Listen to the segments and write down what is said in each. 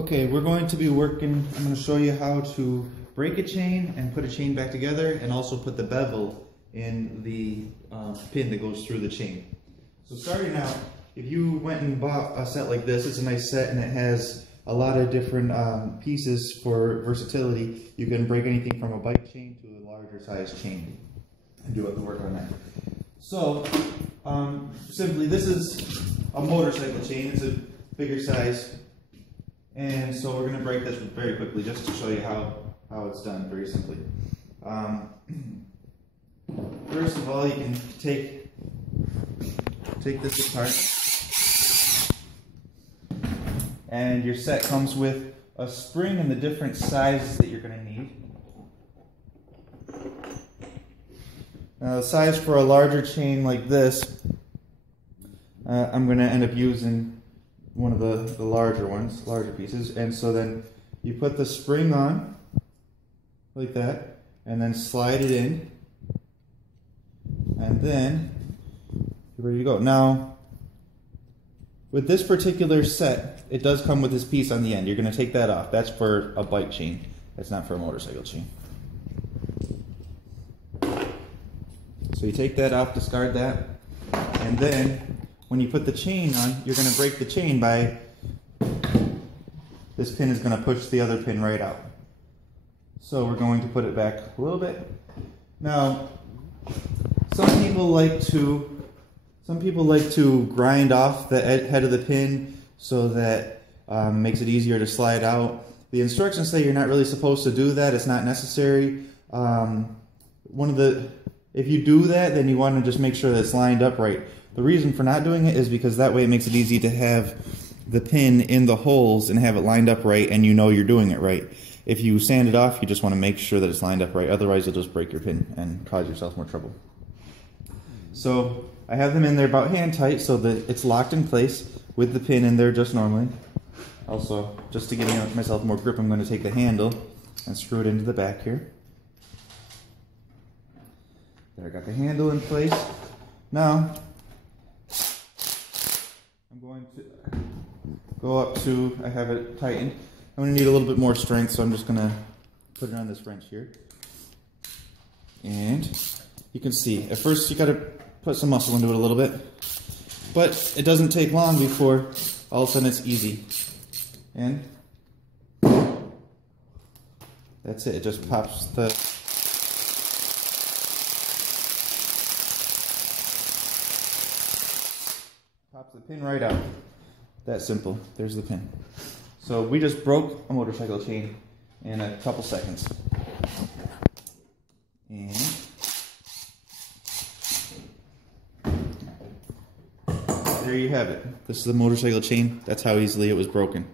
Okay, we're going to be working, I'm going to show you how to break a chain and put a chain back together, and also put the bevel in the pin that goes through the chain. So starting out, if you went and bought a set like this, it's a nice set and it has a lot of different pieces for versatility. You can break anything from a bike chain to a larger size chain and do the work on that. So simply, this is a motorcycle chain. It's a bigger size. And so we're going to break this very quickly just to show you how it's done very simply. First of all, you can take this apart. And your set comes with a spring and the different sizes that you're going to need. Now the size for a larger chain like this, I'm going to end up using one of the larger pieces. And so then you put the spring on like that and then slide it in, and then you're ready to go. Now with this particular set, it does come with this piece on the end. You're going to take that off. That's for a bike chain. That's not for a motorcycle chain. So you take that off, discard that, and then when you put the chain on, you're going to break the chain by, this pin is going to push the other pin right out. So we're going to put it back a little bit. Now, some people like to grind off the head of the pin so that makes it easier to slide out. The instructions say you're not really supposed to do that. It's not necessary. If you do that, then you want to just make sure that it's lined up right. The reason for not doing it is because that way it makes it easy to have the pin in the holes and have it lined up right, and you know you're doing it right. If you sand it off, you just want to make sure that it's lined up right. Otherwise, you'll just break your pin and cause yourself more trouble. So I have them in there about hand tight so that it's locked in place with the pin in there just normally. Also, just to give myself more grip, I'm going to take the handle and screw it into the back here. There, I got the handle in place. Now, I'm going to go up to, I have it tightened. I'm going to need a little bit more strength, so I'm just going to put it on this wrench here. And you can see, at first you got to put some muscle into it a little bit, but it doesn't take long before all of a sudden it's easy. And that's it, it just pops the pin right out. That simple. There's the pin. So we just broke a motorcycle chain in a couple seconds. And there you have it. This is the motorcycle chain. That's how easily it was broken.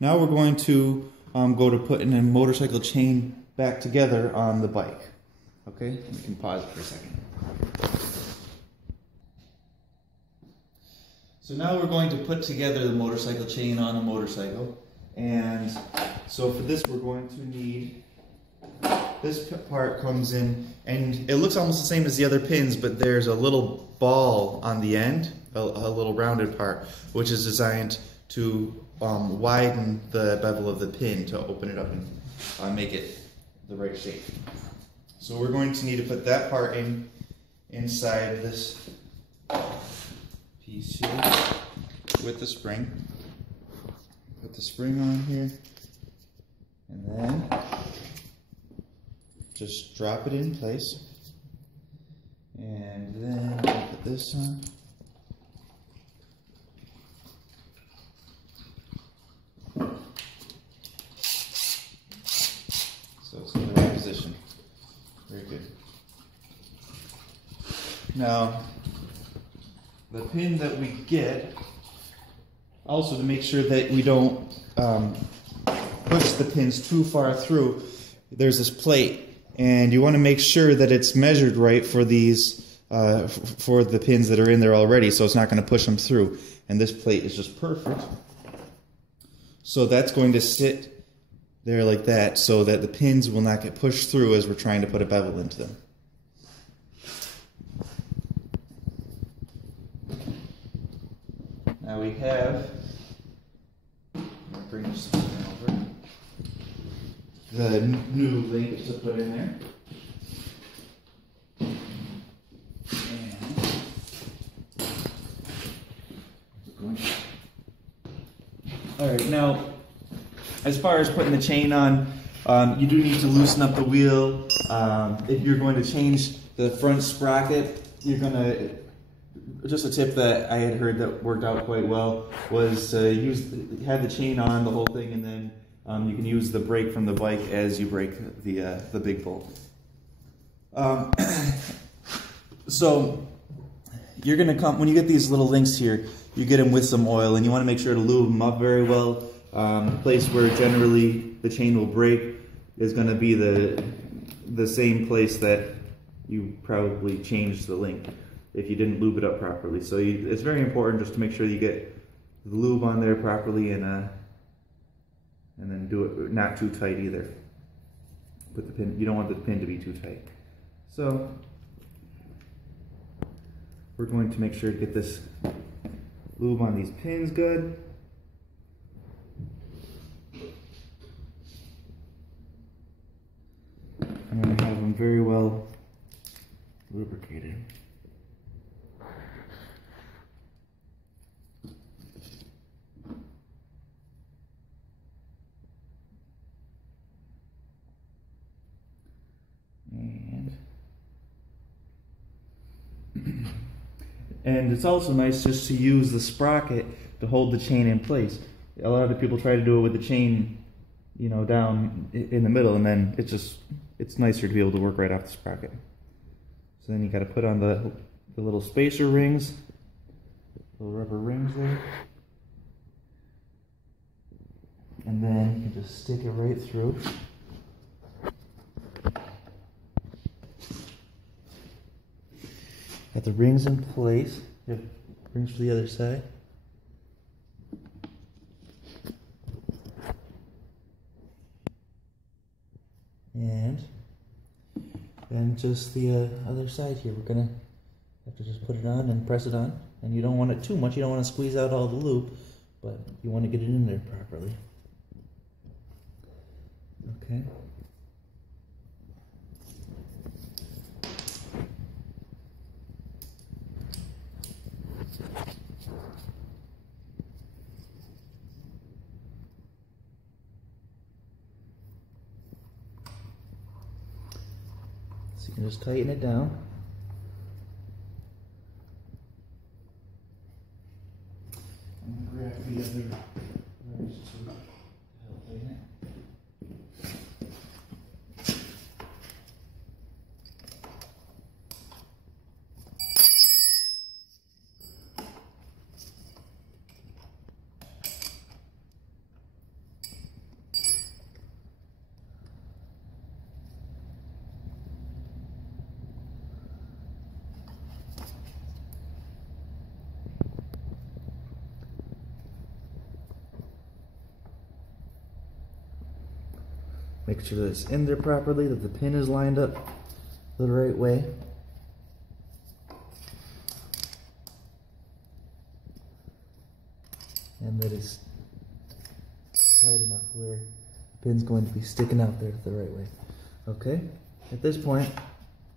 Now we're going to go to putting a motorcycle chain back together on the bike. Okay? We can pause it for a second. So now we're going to put together the motorcycle chain on a motorcycle. And so for this we're going to need, this part comes in, and it looks almost the same as the other pins, but there's a little ball on the end, a little rounded part, which is designed to widen the bevel of the pin to open it up and make it the right shape. So we're going to need to put that part inside this piece here with the spring. Put the spring on here, and then just drop it in place, and then put this on. So it's in the right position. Very good. Now, the pin that we get, also to make sure that we don't push the pins too far through, there's this plate, and you want to make sure that it's measured right for these for the pins that are in there already, so it's not going to push them through. And this plate is just perfect. So that's going to sit there like that, so that the pins will not get pushed through as we're trying to put a bevel into them. Now we have bring this over. The new link to put in there. Alright, now, as far as putting the chain on, you do need to loosen up the wheel. If you're going to change the front sprocket, you're going to, just a tip that I had heard that worked out quite well was have the chain on the whole thing, and then you can use the brake from the bike as you brake the big bolt. So you're going to come, when you get these little links here, you get them with some oil, and you want to make sure to lube them up very well. The place where generally the chain will break is going to be the same place that you probably changed the link if you didn't lube it up properly. So it's very important just to make sure you get the lube on there properly, and then do it not too tight either. Put the pin. You don't want the pin to be too tight. So we're going to make sure to get this lube on these pins good. I'm going to have them very well lubricated. And it's also nice just to use the sprocket to hold the chain in place. A lot of people try to do it with the chain, you know, down in the middle, and then it's nicer to be able to work right off the sprocket. So then you got to put on the little spacer rings, little rubber rings there, and then you can just stick it right through. Got the rings in place. You have rings for the other side. And then just the other side here. We're gonna have to just put it on and press it on. And you don't want it too much. You don't want to squeeze out all the lube, but you want to get it in there properly. Okay. So you can just tighten it down. I'm going to grab the other wires to help tighten it. Make sure that it's in there properly, that the pin is lined up the right way. And that it's tight enough where the pin's going to be sticking out there the right way. Okay, at this point,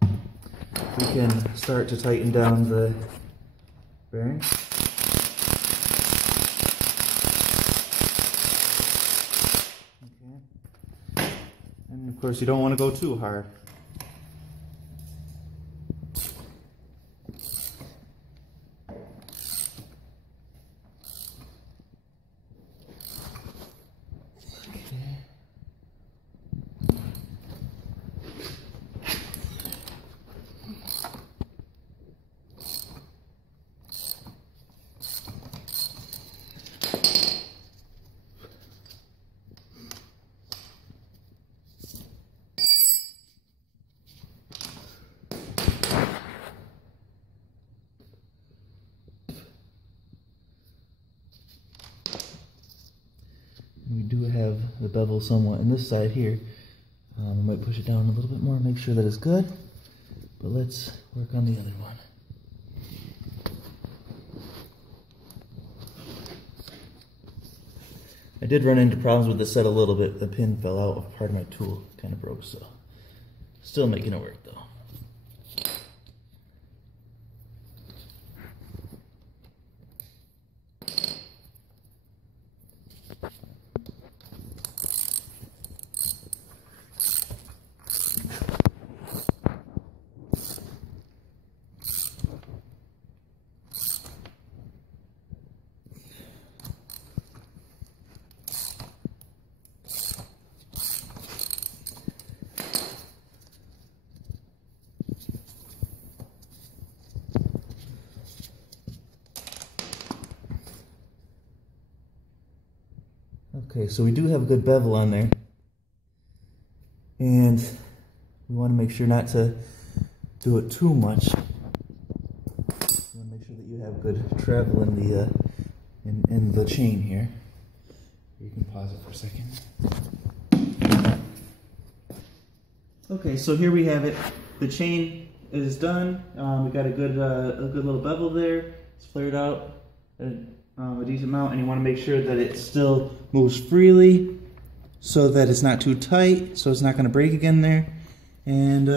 we can start to tighten down the bearing. And of course, you don't want to go too hard. We do have the bevel somewhat in this side here. I might push it down a little bit more, make sure that it's good. But let's work on the other one. I did run into problems with the set a little bit. The pin fell out of part of my tool, kind of broke, so still making it work though. Okay, so we do have a good bevel on there, and we want to make sure not to do it too much. You want to make sure that you have good travel in the in the chain here. You can pause it for a second. Okay, so here we have it. The chain is done. We got a good little bevel there. It's flared out a decent amount, and you want to make sure that it still moves freely, so that it's not too tight, so it's not going to break again there. And